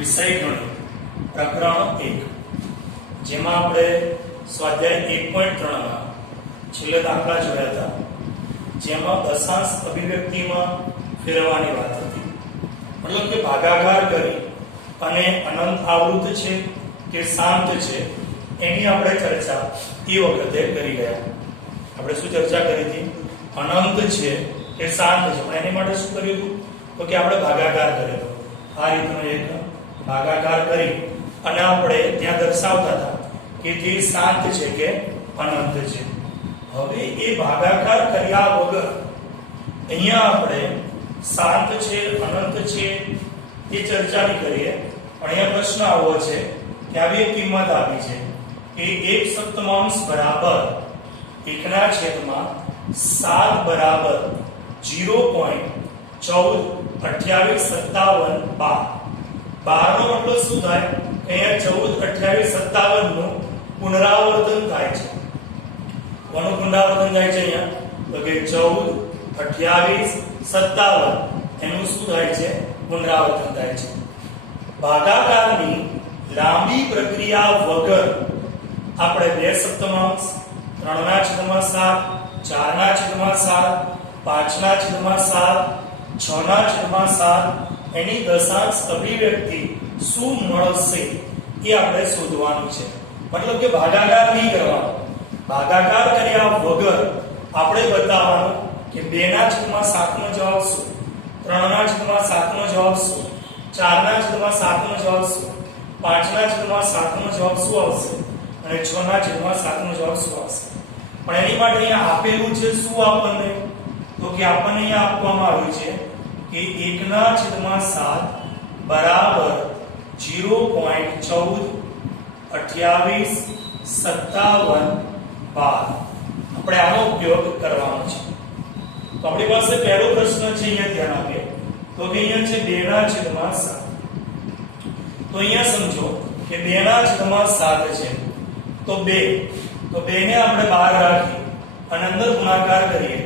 વિષય ગણિત પ્રકરણ 1 જેમાં આપણે સ્વાધ્યાય 1.3 માં છેલ્લે દાખલા જોયા હતા જેમાં દશાંશ અભિવ્યક્તિમાં ફેરવવાની વાત હતી મતલબ કે ભાગાકાર કરી અને અનંત આવૃત છે કે શાંત છે એની આપણે ચર્ચા એ વખતે કરી ગયા આપણે શું ચર્ચા કરી હતી અનંત છે કે શાંત છે પણ એની માટે શું કર્યું હતું તો કે આપણે ભાગાકાર કરેલો આ રીતનો એક ભાગાકાર કરી અને આપણે ત્યાં દર્શાવતા હતા કે તે શાંત છે કે અનંત છે હવે એ ભાગાકાર કર્યા વગર અહીંયા આપણે શાંત છે અનંત છે એ ચર્ચા નહીં કરીએ પણ અહીંયા પ્રશ્ન આવો છે કે આવી એક કિંમત આપી છે કે 1/7 બરાબર 1/7 બરાબર 0.142857 12 નો મતલબ શું થાય કે અહીંયા 142857 નું પુનરાવર્તન થાય છે કોનું પુનરાવર્તન થાય છે અહીંયા તો કે 142857 એનું શું થાય છે પુનરાવર્તન થાય છે ભાગાકારની લાંબી પ્રક્રિયા વગર આપણે 2/7 3/7 4/7 5/7 6/7 એની દશાંશ અભિવ્યક્તિ શું મળશે એ આપણે શોધવાનું છે મતલબ કે ભાગાકાર નહીં કરવાનો ભાગાકાર કર્યા વગર આપણે બતાવવાનું કે 2/7 નો જવાબ શું 3/7 નો જવાબ શું 4/7 નો જવાબ શું 5/7 નો જવાબ શું આવશે અને 6/7 નો જવાબ શું આવશે પણ એની માટે અહીંયા આપેલું છે શું આપણને તો કે આપણને અહીંયા આપવામાં આવ્યું છે કે 1/7 બરાબર 0.142857 આપણે આનો ઉપયોગ કરવાનો છે તો આપણી પાસે પહેલો પ્રશ્ન છે અહીંયા ધ્યાન આપીએ તો કે અહીંયા છે 2/7 તો અહીંયા સમજો કે 2/7 છે તો 2 ને આપણે બહાર રાખી અને અંદર ગુણાકાર કરીએ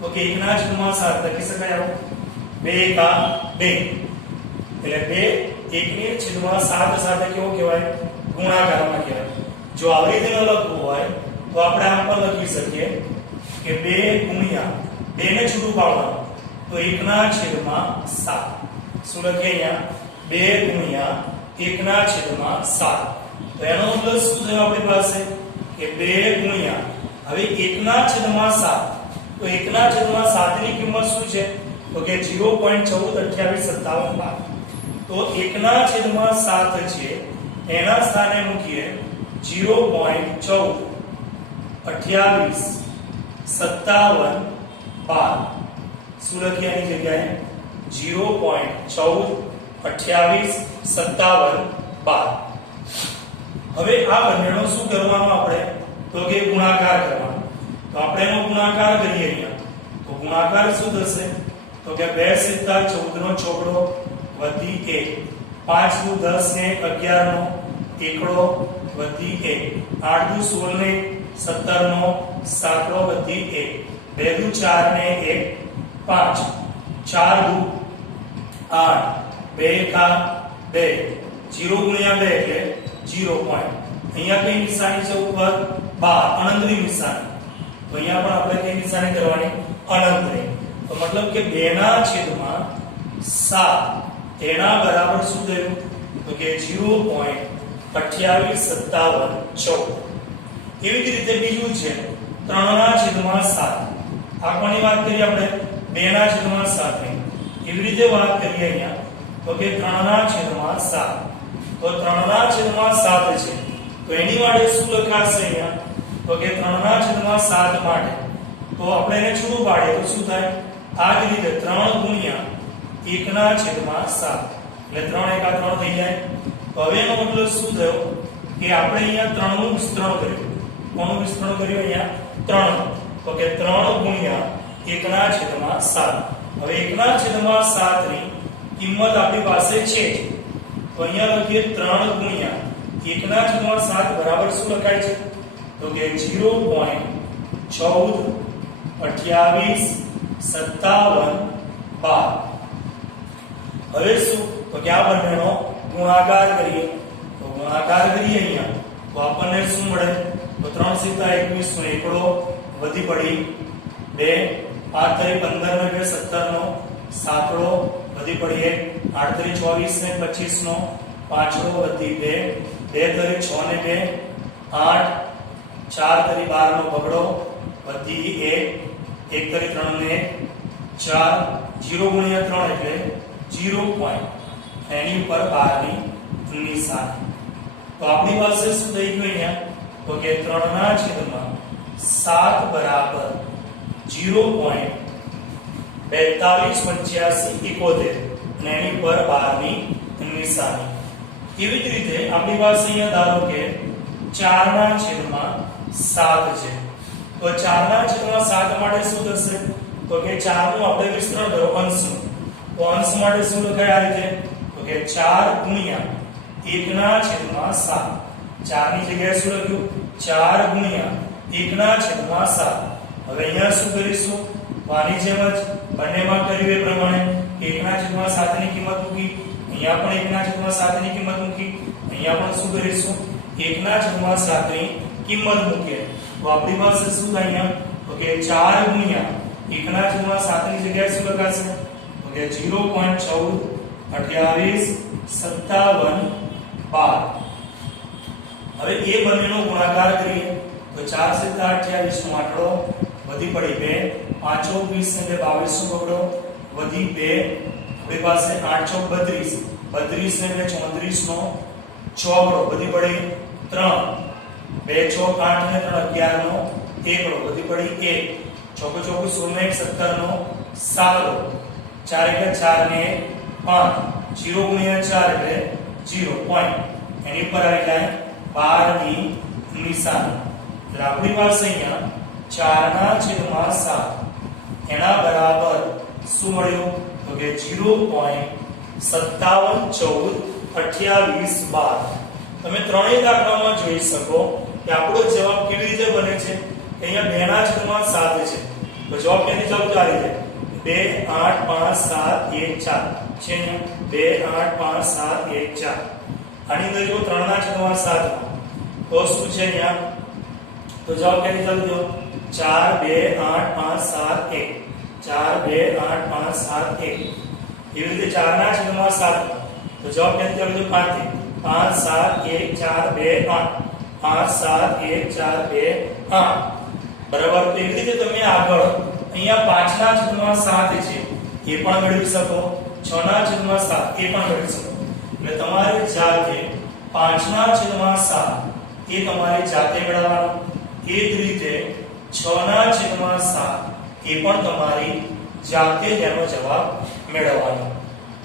તો કે 1/7 લખી શકાય આવું 2 કા 2 એટલે 2 1/7 સાથે કેવો કહેવાય ગુણાકારમાં કહેવાય જો આવી રીતે ન લખવું હોય તો આપણે આમ પણ લખી શકીએ કે 2 ગુણ્યા 2 ને છૂટું પાડવાનું તો 1/7 શું લખીએ અહીંયા 2 ગુણ્યા 1/7 તો એનો મતલબ શું થયો આપણી પાસે કે 2 ગુણ્યા હવે 1/7 તો 1/7 ની કિંમત શું છે તો કે 0.142857 તો 1/7 છે એના સ્થાને મૂકીએ 0.142857 શું લખીએ આની જગ્યાએ 0.142857 હવે આ બંનેનો શું કરવાનું આપણે તો કે ગુણાકાર કરવાનો તો આપણે એનો ગુણાકાર કરીએ અહીંયા તો ગુણાકાર શું થશે તો કે 2 * 14 નો ચોકડો વધી 1 5 * 10 ને 11 નો એકડો વધી 1 8 * 16 ને 17 નો સાકડો વધી 1 2 * 4 ને 1 5 4 * 8 2 કા 2 0 ગુણ્યા 2 એટલે 0 પોઈન્ટ અહીંયા કઈ નિશાની છે ઉપર 12 અનંતની નિશાની તો અહીંયા પણ આપણે કઈ નિશાની કરવાની અનંતની તો મતલબ કે 2/7 એના બરાબર શું થયું તો કે 0.2857 એવી જ રીતે બીજું છે 3/7 આ કોની વાત કરીએ આપણે 2/7 એવી રીતે વાત કરીએ અહીંયા તો કે 3/7 તો 3/7 છે તો એની માટે શું લખાશે અહીંયા તો કે 3/7 માટે તો આપણે એને છૂટું પાડીએ તો શું થાય આ જ રીતે 3 ગુણ્યા 1/7 એટલે 3 * 3 થઈ જાય તો હવે એનો મતલબ શું થયો કે આપણે અહીંયા 3 નું વિસ્તરણ કર્યું કોનું વિસ્તરણ કર્યું અહીંયા 3 તો કે 3 ગુણ્યા 1/7 હવે 1/7 ની કિંમત આપણી પાસે છે તો અહીંયા લખીએ 3 ગુણ્યા 1/7 બરાબર શું લખાય છે તો કે 0.142857 હવે શું તો કે આ બંનેનો ગુણાકાર કરીએ તો ગુણાકાર કરીએ અહીંયા તો આપણને શું મળે તો 3 × 21 નો એકડો વધી પડી 2 5 × 15 ને 2 17 નો સાતડો વધી પડી 1 8 × 24 ને 25 નો પાંચડો વધી 2 2 × 6 ને 2 8 4 × 12 નો બગડો વધી 1 1 × 3 ને 4 0 × 3 એટલે 0 પોઈન્ટ એની ઉપર 12 ની નિશાની તો આપણી પાસે શું થઈ ગયું અહીંયા તો કે 3/7 બરાબર 0.428571 અને એની પર 12 ની નિશાની એવી જ રીતે આપણી પાસે અહીંયા ધારો કે 4/7 છે તો 4/7 માટે શું થશે તો કે 4 નું આપણે વિસ્તરણ કરો અંશનું તો અંશ માટે શું લખાય આ રીતે તો કે 4 × 1/7 4 ની જગ્યાએ શું લખ્યું 4 × 1/7 હવે અહીંયા શું કરીશું આની જેમ જ બંનેમાં કર્યું એ પ્રમાણે 1/7 ની કિંમત મૂકી અહીંયા પણ 1/7 ની કિંમત મૂકી અહીંયા પણ શું કરીશું 1/7 ની કિંમત મૂકીએ તો આપણી પાસે શું થાય અહીંયા તો કે 4 × 1/7 ની જગ્યાએ શું લખાશે તો કે 0.14285712 હવે એ બંનેનો ગુણાકાર કરીએ તો 4 × 7 = 28 નો આંકડો વધી પડી 2 5 × 20 ને 22 નો બગડો વધી 2 આપણી પાસે 8 × 32 32 ને 34 નો ચોગડો વધી પડી 3 2 6 8 ને 3 11 નો એકડો વધી પડી 1 ચોક 16 ને 17 નો સાતડો 4 × 4 ને 5 0 × 4 એટલે 0 પોઈન્ટ એની પર આવી જાય 12 ની નિશાની એટલે આપણી પાસે અહીંયા 4/7 એના બરાબર શું મળ્યું તો કે 0.57142812 તમે ત્રણેય દાખલામાં જોઈ શકો કે આપણો જવાબ કેવી રીતે બને છે અહીંયા 2/7 છે તો જવાબ કેવી રીતે ચાલુ છે 2 8 5 7 1 4 છે અહીંયા 2 8 5 7 1 4 આની અંદર જો 3/7 તો શું છે અહીંયા તો જવાબ કેવી ચાલુ થયો 4 2 8 5 7 1 4 2 8 5 7 1 એવી રીતે 4/7 તો જવાબ કેવી ચાલુ થયો 5 થી 5 7 1 4 2 8 5 7 1 4 2 8 બરાબર તો એવી રીતે તમે આગળ અહીંયા 5/7 છે એ પણ મેળવી શકો 6/7 એ પણ મેળવી શકો એટલે તમારે જાતે 5/7 એ તમારે જાતે મેળવવાનો એ જ રીતે 6/7 એ પણ તમારી જાતે તેનો જવાબ મેળવવાનો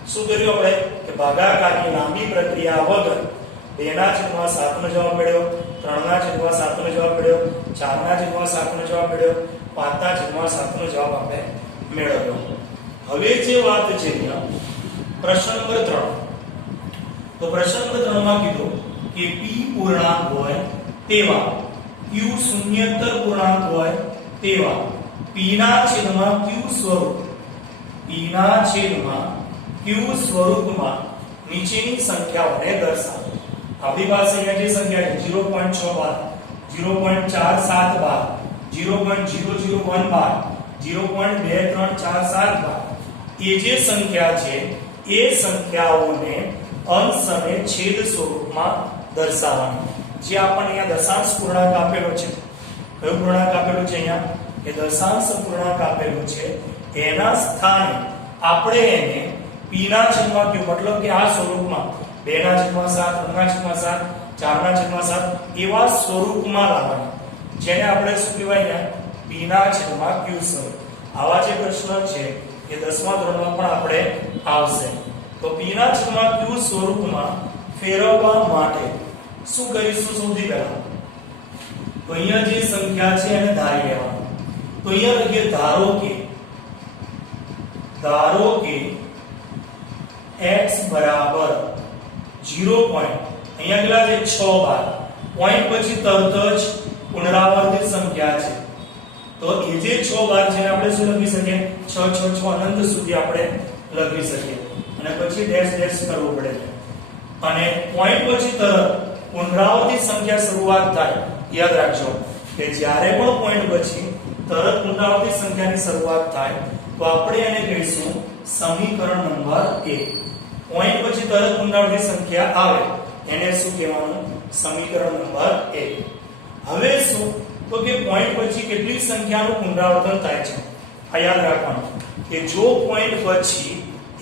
શું કર્યું આપણે કે ભાગાકારની લાંબી પ્રક્રિયા વગર 2/7 નો જવાબ મેળવ્યો 3/7 નો જવાબ મેળવ્યો 4/7 નો જવાબ મેળવ્યો 5/7 નો જવાબ આપણે મેળવ્યો હવે જે વાત છે અહીંયા પ્રશ્ન નંબર 3 તો પ્રશ્ન નંબર 3 માં કીધું કે p પૂર્ણાંક હોય તેવા q શૂન્યતર પૂર્ણાંક હોય તેવા p ના છેદમાં q સ્વરૂપમાં નીચેની સંખ્યાઓને દર્શાવો આપણી પાસે અહીંયા જે સંખ્યા છે 0.612 0.00112 0.2347 એ જે સંખ્યા છે એ સંખ્યાઓને અંશ અને છેદ સ્વરૂપમાં દર્શાવવાની જે આપણને અહીંયા દશાંશ પૂર્ણાંક આપેલો છે કયો પૂર્ણાંક આપેલો છે અહીંયા કે દશાંશ પૂર્ણાંક આપેલો છે એના સ્થાને આપણે એને p ના છેદમાં q મતલબ કે આ સ્વરૂપમાં 2/7 3/7 4/7 એવા સ્વરૂપમાં લાવવાના જેને આપણે શું કહેવાય p ના છેદમાં q સ્વરૂપ આવા જે પ્રશ્ન છે એ 10મા ધોરણમાં પણ આપણે આવશે તો p ના છેદમાં q સ્વરૂપમાં ફેરવવા માટે શું કરીશું સૌથી પહેલા તો અહીંયા જે સંખ્યા છે એને ધારી લેવાનું તો અહીંયા લખીએ ધારો કે x બરાબર 0 પોઈન્ટ અહીંયા કેટલા છે 6 બાર પોઈન્ટ પછી તરત જ પુનરાવર્તિત સંખ્યા છે તો એ જે 6 બાર છે આપણે શું લખી શકીએ 6 6 6 અનંત સુધી આપણે લખી શકીએ અને પછી ડેશ ડેશ કરવું પડે છે અને પોઈન્ટ પછી તરત પુનરાવર્તિત સંખ્યા શરૂઆત થાય, યાદ રાખજો કે જ્યારે પણ પોઈન્ટ પછી તરત પુનરાવર્તિત સંખ્યાની શરૂઆત થાય તો આપણે એને કહીશું સમીકરણ નંબર 1. પોઈન્ટ પછી તરત પુનરાવર્તિત સંખ્યા આવે એને શું કહેવાનું? સમીકરણ નંબર 1. હવે શું તો કે પોઈન્ટ પછી કેટલી સંખ્યાનું પુનરાવર્તન થાય છે આ યાદ રાખવાનું કે જો પોઈન્ટ પછી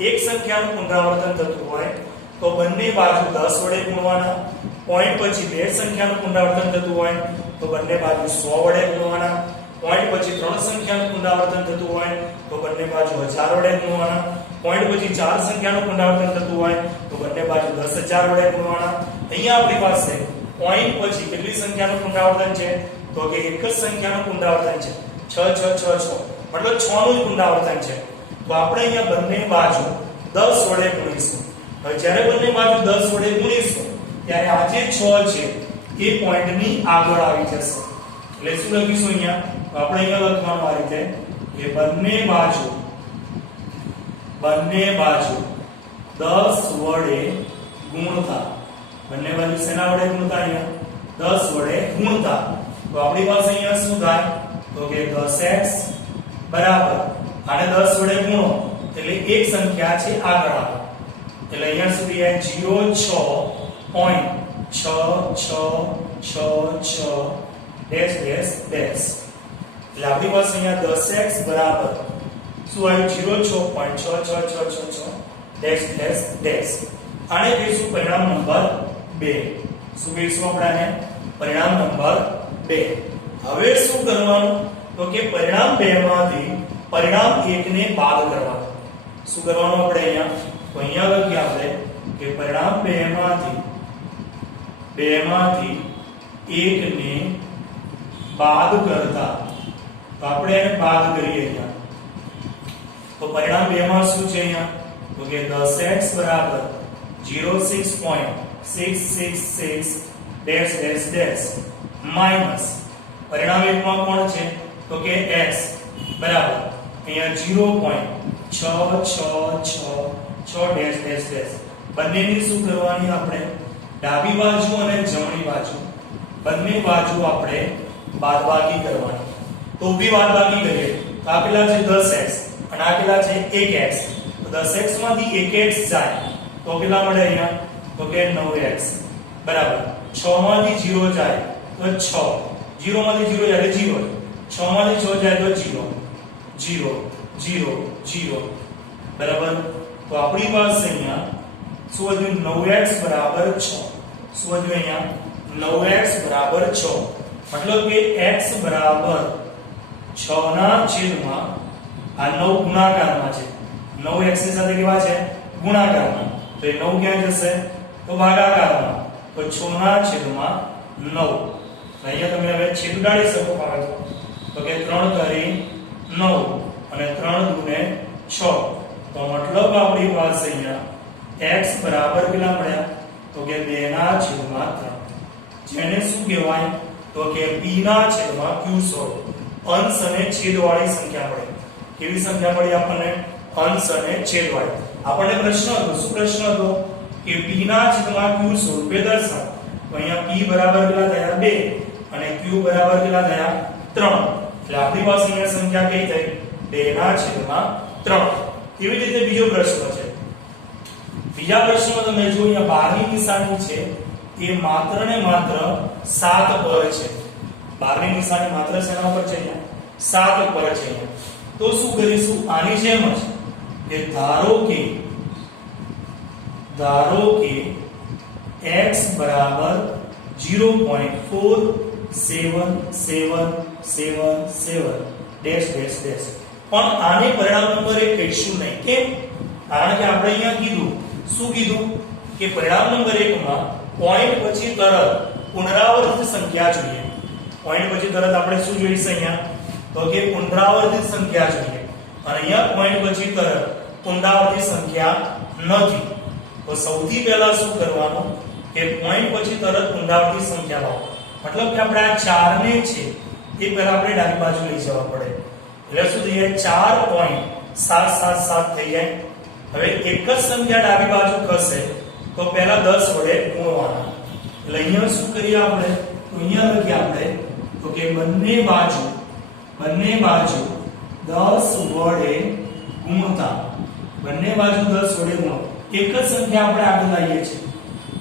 એક સંખ્યાનું પુનરાવર્તન થતું હોય તો બંને બાજુ 10 વડે ગુણવાના, પોઈન્ટ પછી બે સંખ્યાનું પુનરાવર્તન થતું હોય તો બંને બાજુ 100 વડે ગુણવાના, પોઈન્ટ પછી ત્રણ સંખ્યાનું પુનરાવર્તન થતું હોય તો બંને બાજુ 1000 વડે ગુણવાના, પોઈન્ટ પછી ચાર સંખ્યાનું પુનરાવર્તન થતું હોય તો બંને બાજુ 10000 વડે ગુણવાના. અહીંયા આપણી પાસે પોઈન્ટ પછી કેટલી સંખ્યાનું પુનરાવર્તન છે તો કે એક જ સંખ્યાનું પુનરાવર્તન છે, 6 6 6 6 મતલબ 6 નું જ પુનરાવર્તન છે. તો આપણે અહીંયા બંને બાજુ 10 વડે ગુણીશું. હવે જ્યારે બંને બાજુ 10 વડે ગુણીશું ત્યારે આ જે 6 છે એ પોઈન્ટની આગળ આવી જશે. એટલે શું લખીશું અહીંયા? તો આપણે અહીંયા લખવાનું આ રીતે કે બંને બાજુ 10 વડે ગુણતા, બંને બાજુ શેના વડે ગુણતા? અહીંયા 10 વડે ગુણતા. તો આપણી પાસે અહીંયા શું થાય તો કે 10x બરાબર આને 10 વડે ગુણો એટલે એક સંખ્યા છે આગળ આવે એટલે અહીંયા સુધી આ 0.66666 ડેશ ડેશ ડેશ. એટલે આપણી પાસે અહીંયા 10x બરાબર શું આવ્યું? 0.66666 ડેશ ડેશ ડેશ. આને કહીશું પરિણામ નંબર 2. શું કહીશું આપણે આને? પરિણામ નંબર 2. હવે શું કરવાનું તો કે પરિણામ 2 માંથી પરિણામ 1 ને બાદ કરવાનું. શું કરવાનું આપણે અહીંયા? તો અહીંયા લખીએ આપણે કે પરિણામ 2 માંથી 1 ને બાદ કરતા, તો આપણે એને બાદ કરીએ અહીંયા. તો પરિણામ 2 માં શું છે અહીંયા તો કે 10x બરાબર 06.666 ડેશ ડેશ ડેશ માઈનસ પરિણામ 1 માં કોણ છે તો કે x બરાબર અહીંયા 0.666 ડેશ ડેશ ડેશ. બંનેની શું કરવાની આપણે? ડાબી બાજુ અને જમણી બાજુ બંને બાજુ આપણે બાદબાકી કરવાની. તો બી બાદબાકી કરીએ તો આ પેલા છે 10x અને આ પેલા છે 1x. તો 10x માંથી 1x જાય તો કેટલા મળે અહીંયા તો કે 9x બરાબર. 6 માંથી 0 જાય તો 6, 0 માંથી 0 જાય તો 0, 6 માંથી 6 જાય તો 0 0 0 0 બરાબર. તો આપણી પાસે અહીંયા શું વધ્યું? 9x બરાબર 6. શું વધ્યું અહીંયા? 9x બરાબર 6. મતલબ કે x બરાબર 6 ના છેદમાં આ 9 ગુણાકારમાં છે. 9x ની સાથે કેવા છે? ગુણાકારમાં. તો એ 9 ક્યાં જશે? તો ભાગાકારમાં. તો 6 ના છેદમાં 9. અહીંયા તમે હવે છેદ ઉડાડી શકો પાછો. તો કે 3 કરી 9 અને 3 દુને 6. તો મતલબ આપણી પાસે અહીંયા x બરાબર કેટલા મળ્યા તો કે 2 ના છેદમાં 3. જેને શું કહેવાય તો કે p ના છેદમાં q સ્વરૂપ. અંશ અને છેદવાળી સંખ્યા મળે. કેવી સંખ્યા મળી આપણને? અંશ અને છેદવાળી. આપણને પ્રશ્ન હતો. શું પ્રશ્ન હતો? કે p ના છેદમાં q સ્વરૂપે દર્શાવો. તો અહીંયા p બરાબર કેટલા થયા? 2 અને q બરાબર કેટલા થયા? 3. એટલે આપણી પાસે અહીંયા સંખ્યા કઈ થઈ? 2 ના છેદમાં 3. એવી રીતે બીજો પ્રશ્ન છે. બીજા પ્રશ્નમાં તમે જો અહીંયા 12 ની નિશાની છે એ માત્ર ને માત્ર 7 પર છે. 12 ની નિશાની માત્ર શેના પર છે? અહીંયા 7 પર છે. તો શું કરીશું? આની જેમ જ કે ધારો કે x બરાબર 0.47777 ડેશ ડેશ ડેશ. પણ આને પરિણામ નંબર 1 કહીશું નહીં. કેમ? કારણ કે આપણે અહીંયા કીધું શું કીધું કે પરિણામ નંબર 1 માં પોઈન્ટ પછી તરત પુનરાવર્તિત સંખ્યા જોઈએ. પોઈન્ટ પછી તરત આપણે શું જોઈશે અહીંયા તો કે પુનરાવર્તિત સંખ્યા જોઈએ. અને અહીંયા પોઈન્ટ પછી તરત પુનરાવર્તિત સંખ્યા નથી. તો સૌથી પહેલા શું કરવાનું કે પોઈન્ટ પછી તરત પુનરાવર્તિત સંખ્યા લાવો. મતલબ કે આપણે આ 4 ને છે એ પહેલા આપણે ડાબી બાજુ લઈ જવા પડે. એટલે શું થઈ જાય? 4.777 થઈ જાય. હવે એક જ સંખ્યા ડાબી બાજુ ખસે તો પહેલા 10 વડે ગુણવાના એટલે અહીંયા શું કરીએ આપણે તો અહીંયા લખીએ આપણે તો કે બંને બાજુ 10 વડે ગુણતા બંને બાજુ 10 વડે ગુણો એક જ સંખ્યા આપણે આગળ લાવીએ છીએ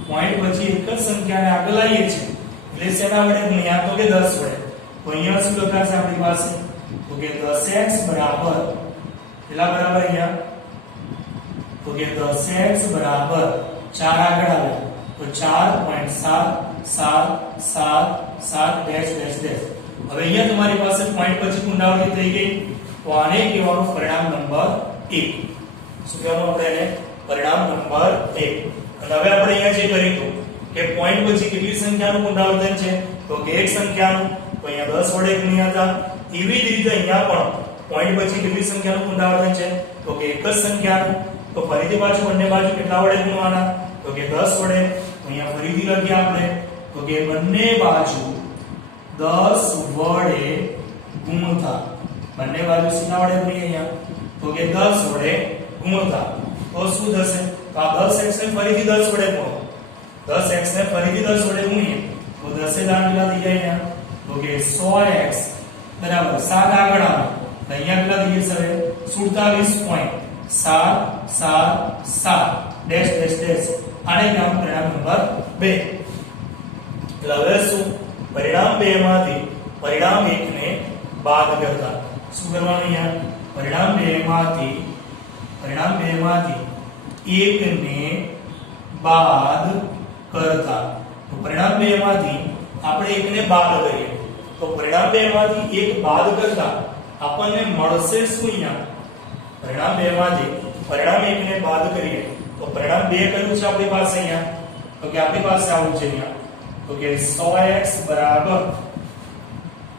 પોઈન્ટ પછી એક જ સંખ્યાને આગળ લાવીએ છીએ એટલે શેના વડે ગુણ્યા તો કે 10 વડે તો અહીંયા શું લખાશે આપણી પાસે તો કે 10x બરાબર કેટલા બરાબર અહીંયા તો કે 10x બરાબર 4 આગળ આવે તો 4.777 ડેશ ડેશ ડેશ હવે અહીંયા તમારી પાસે પોઈન્ટ પછી પુનરાવૃત્તિ થઈ ગઈ તો આને કહેવાનું પરિણામ નંબર 1 શું કહેવાનું આપણે એને પરિણામ નંબર 1 અને હવે આપણે અહીંયા જે કર્યું કે પોઈન્ટ પછી કેટલી સંખ્યાનું પુનરાવર્તન છે તો કે એક સંખ્યાનું તો અહીંયા 10 વડે ગુણ્યા હતા એવી જ રીતે અહીંયા પણ પોઈન્ટ પછી કેટલી સંખ્યાનું પુનરાવર્તન છે તો કે એક જ સંખ્યાનું તો ફરીથી પાછું બંને બાજુ કેટલા વડે ગુણવાના તો કે 10 વડે તો અહીંયા ફરીથી લખીએ આપણે તો કે બંને બાજુ 10 વડે ગુણતા બંને બાજુ શેના વડે ગુણીએ અહીંયા તો કે 10 વડે ગુણતા તો શું થશે તો આ 10x ને ફરીથી 10 વડે ગુણો 10x ને ફરીથી 10 વડે ગુણીએ તો 10 એ દાન કેટલા થઈ જાય અહીંયા તો કે 100x બરાબર 7 આગળ આવે તો અહીંયા કેટલા થઈ જશે 47.777 ડેશ ડેશ ડેશ આને નામ પરિણામ નંબર 2 એટલે હવે શું પરિણામ 2 માંથી પરિણામ 1 ને બાદ કરતા શું કરવાનું અહીંયા પરિણામ 2 માંથી 1 ને બાદ કરતા તો પરિણામ 2 માંથી આપણે 1 ને બાદ કરીએ તો પરિણામ 2 માંથી 1 બાદ કરતા આપણને મળશે શું અહીંયા પરિણામ 2 માંથી પરિણામ 1 ને બાદ કરીએ તો પરિણામ 2 કયું છે આપણી પાસે અહીંયા તો કે આપણી પાસે આવું છે અહીંયા તો કે 100x બરાબર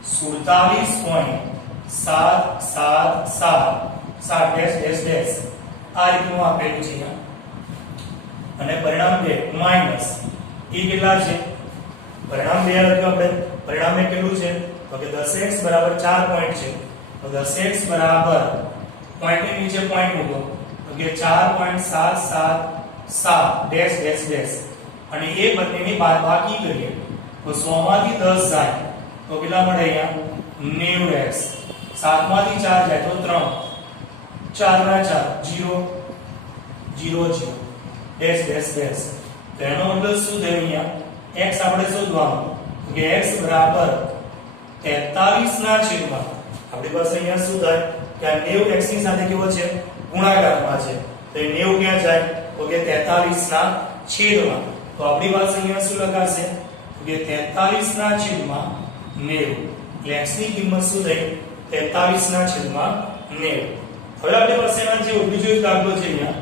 47.777 ડેશ ડેશ ડેશ આ રીતનું આપેલું છે અહીંયા અને પરિણામ 2 માઈનસ એ કેટલા છે પરિણામ 2 લખ્યું આપણે પરિણામ 1 કેટલું છે તો કે 10x બરાબર 4 પોઈન્ટ છે તો 10x બરાબર પોઈન્ટ ની નીચે પોઈન્ટ મૂકો તો કે 4.777 ડેશ ડેશ ડેશ અને એ બંનેની બાદબાકી કરીએ તો 100 માંથી 10 જાય તો કેટલા મળે અહીંયા 90x 7 માંથી 4 જાય તો 3 4 ના 4 0 0 0 ડેશ ડેશ ડેશ તેનો મતલબ શું થયું અહીંયા x આપણે શોધવાનું તો કે x બરાબર 43 ના છેદમાં આપણી પાસે અહીંયા શું થાય કે આ 90 x ની સાથે કેવો છે ગુણાકારમાં છે તો એ 90 ક્યાં જાય તો કે 43 ના છેદમાં તો આપણી પાસે અહીંયા શું લખાશે તો કે 43 ના છેદમાં 90 એટલે x ની કિંમત શું થઈ 43 ના છેદમાં 90 હવે આપણી પાસે એના જે બીજો એક દાખલો છે અહીંયા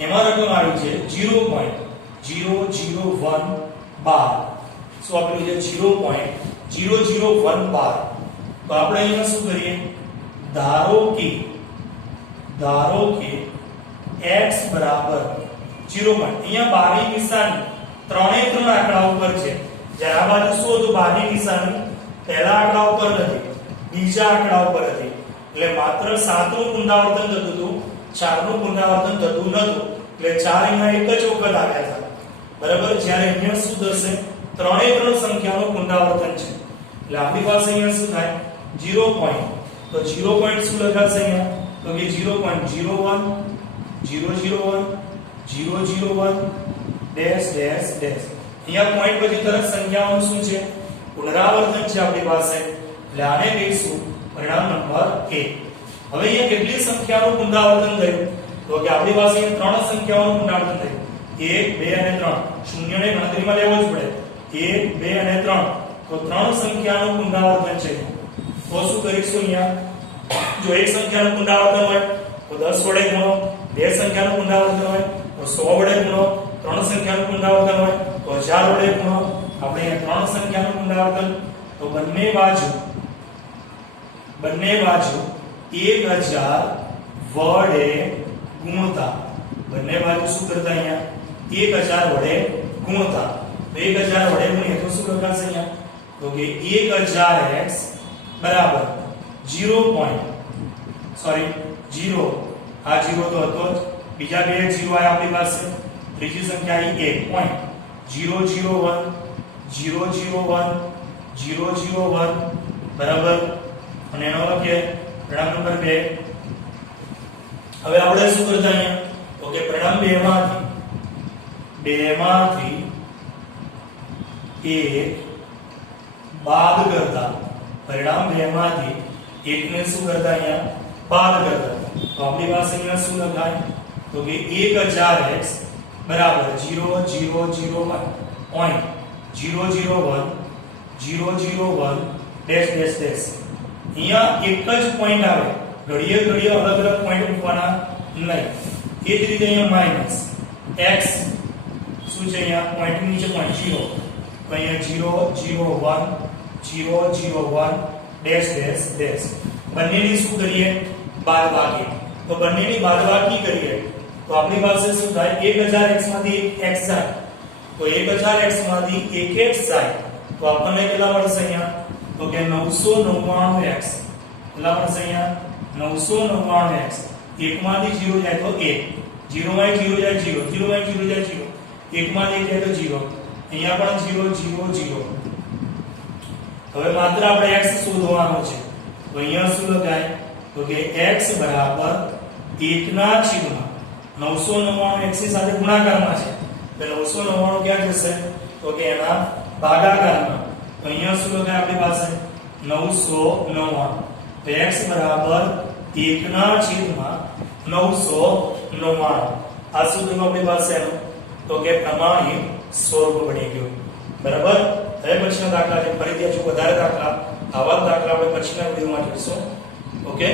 એમાં રકમ આવી છે 0.001 બાર શું આપેલું છે 0.001 બાર તો આપણે અહીંયા શું કરીએ ધારો કે x બરાબર 0. અહીંયા બારની નિશાની ત્રણે ત્રણ આંકડા ઉપર છે જ્યારે આ બાજુ શું હતું બારની નિશાની પહેલા આંકડા ઉપર નથી બીજા આંકડા ઉપર હતી એટલે માત્ર 7 નું પુનરાવર્તન થતું હતું 4 નું પુનરાવર્તન થતું નહોતું એટલે 4 અહીંયા એક જ વખત આવ્યા હતા બરાબર જ્યારે અહીંયા શું થશે ત્રણે ત્રણ સંખ્યાનું પુનરાવર્તન છે એટલે આપણી પાસે અહીંયા શું થાય 0 પોઈન્ટ તો 0 પોઈન્ટ શું લખાશે અહીંયા તો કે 0.01 001 001 ડેશ ડેશ ડેશ અહીંયા પોઈન્ટ પછી તરત સંખ્યાઓનું શું છે પુનરાવર્તન છે આપણી પાસે એટલે આને કહીશું પરિણામ નંબર 1 હવે અહીંયા કેટલી સંખ્યાઓનું પુનરાવર્તન થયું તો કે આપણી પાસે અહીંયા ત્રણ સંખ્યાઓનું પુનરાવર્તન થયું 1 2 અને 3 શૂન્યને ગણતરીમાં લેવો જ પડે 1 2 અને 3 તો ત્રણ સંખ્યાનું પુનરાવર્તન છે તો શું કરીશું અહીંયા જો એક સંખ્યાનું પુનરાવર્તન હોય તો 10 વડે ગુણો બે સંખ્યાનું પુનરાવર્તન હોય તો 100 વડે ગુણો ત્રણ સંખ્યાનું પુનરાવર્તન હોય તો 1000 વડે ગુણો આપણે અહીંયા ત્રણ સંખ્યાનું પુનરાવર્તન તો બંને બાજુ 1000 વડે ગુણતા બંને બાજુ શું કરતા અહીંયા 1000 વડે ગુણતા તો 1000 વડે ગુણીએ તો શું લખાશે અહીંયા તો કે 1000x બરાબર 0 આ 0 તો હતો જ બીજા બે 0 આયા આપણી પાસે ત્રીજી સંખ્યા આવી 1 પોઈન્ટ 001 001 001 બરાબર અને એનો લખીએ પરિણામ નંબર 2. હવે આપણે શું કરતા અહીંયા તો કે પરિણામ 2 માંથી 1 બાદ કરતા પરિણામ 2 માંથી 1 ને શું કરતા અહીંયા બાદ કરતા તો આપણી પાસે અહીંયા શું લખાય તો કે 1000x બરાબર 0001 point 001 001 ડેશ ડેશ ડેશ અહીંયા એક જ પોઈન્ટ આવે ઘડીએ ઘડીએ અલગ અલગ પોઈન્ટ મૂકવાના નહીં. એ જ રીતે અહીંયા માઈનસ x શું છે અહીંયા પોઈન્ટ નીચે પોઈન્ટ 0 તો અહીંયા 001 ડેશ ડેશ ડેશ બંનેની શું કરીએ બાદબાકી તો બંનેની બાદબાકી કરીએ તો આપણી પાસે શું થાય 1000x માંથી 1 x જાય તો 1000x માંથી 1 x જાય તો આપણને કેટલા મળશે અહીંયા તો કે 999x કેટલા મળશે અહીંયા 999x 1 માંથી 0 જાય તો 1 0 માંથી 0 જાય 0 0 માંથી 0 જાય 0 1 માંથી 1 જાય તો 0 અહીંયા પણ 0 0 0 હવે માત્ર આપણે x શોધવાનો છે તો અહીંયા શું લખાય તો કે x બરાબર 1 ના છેદમાં 999 x ની સાથે ગુણાકારમાં છે તો 999 ક્યાં જશે તો કે એના ભાગાકારમાં તો અહીંયા શું લખાય આપણી પાસે 999 તો x બરાબર 1 ના છેદમાં 999 આ સૂત્રમાં આપણી પાસે તો કે પ્રમાણિત સ્વરૂપ બની ગયું બરાબર. હવે પછીના દાખલા છે ફરીથી હજુ વધારે દાખલા આવા દાખલા આપણે પછીના વિડિયોમાં જોઈશું. ઓકે.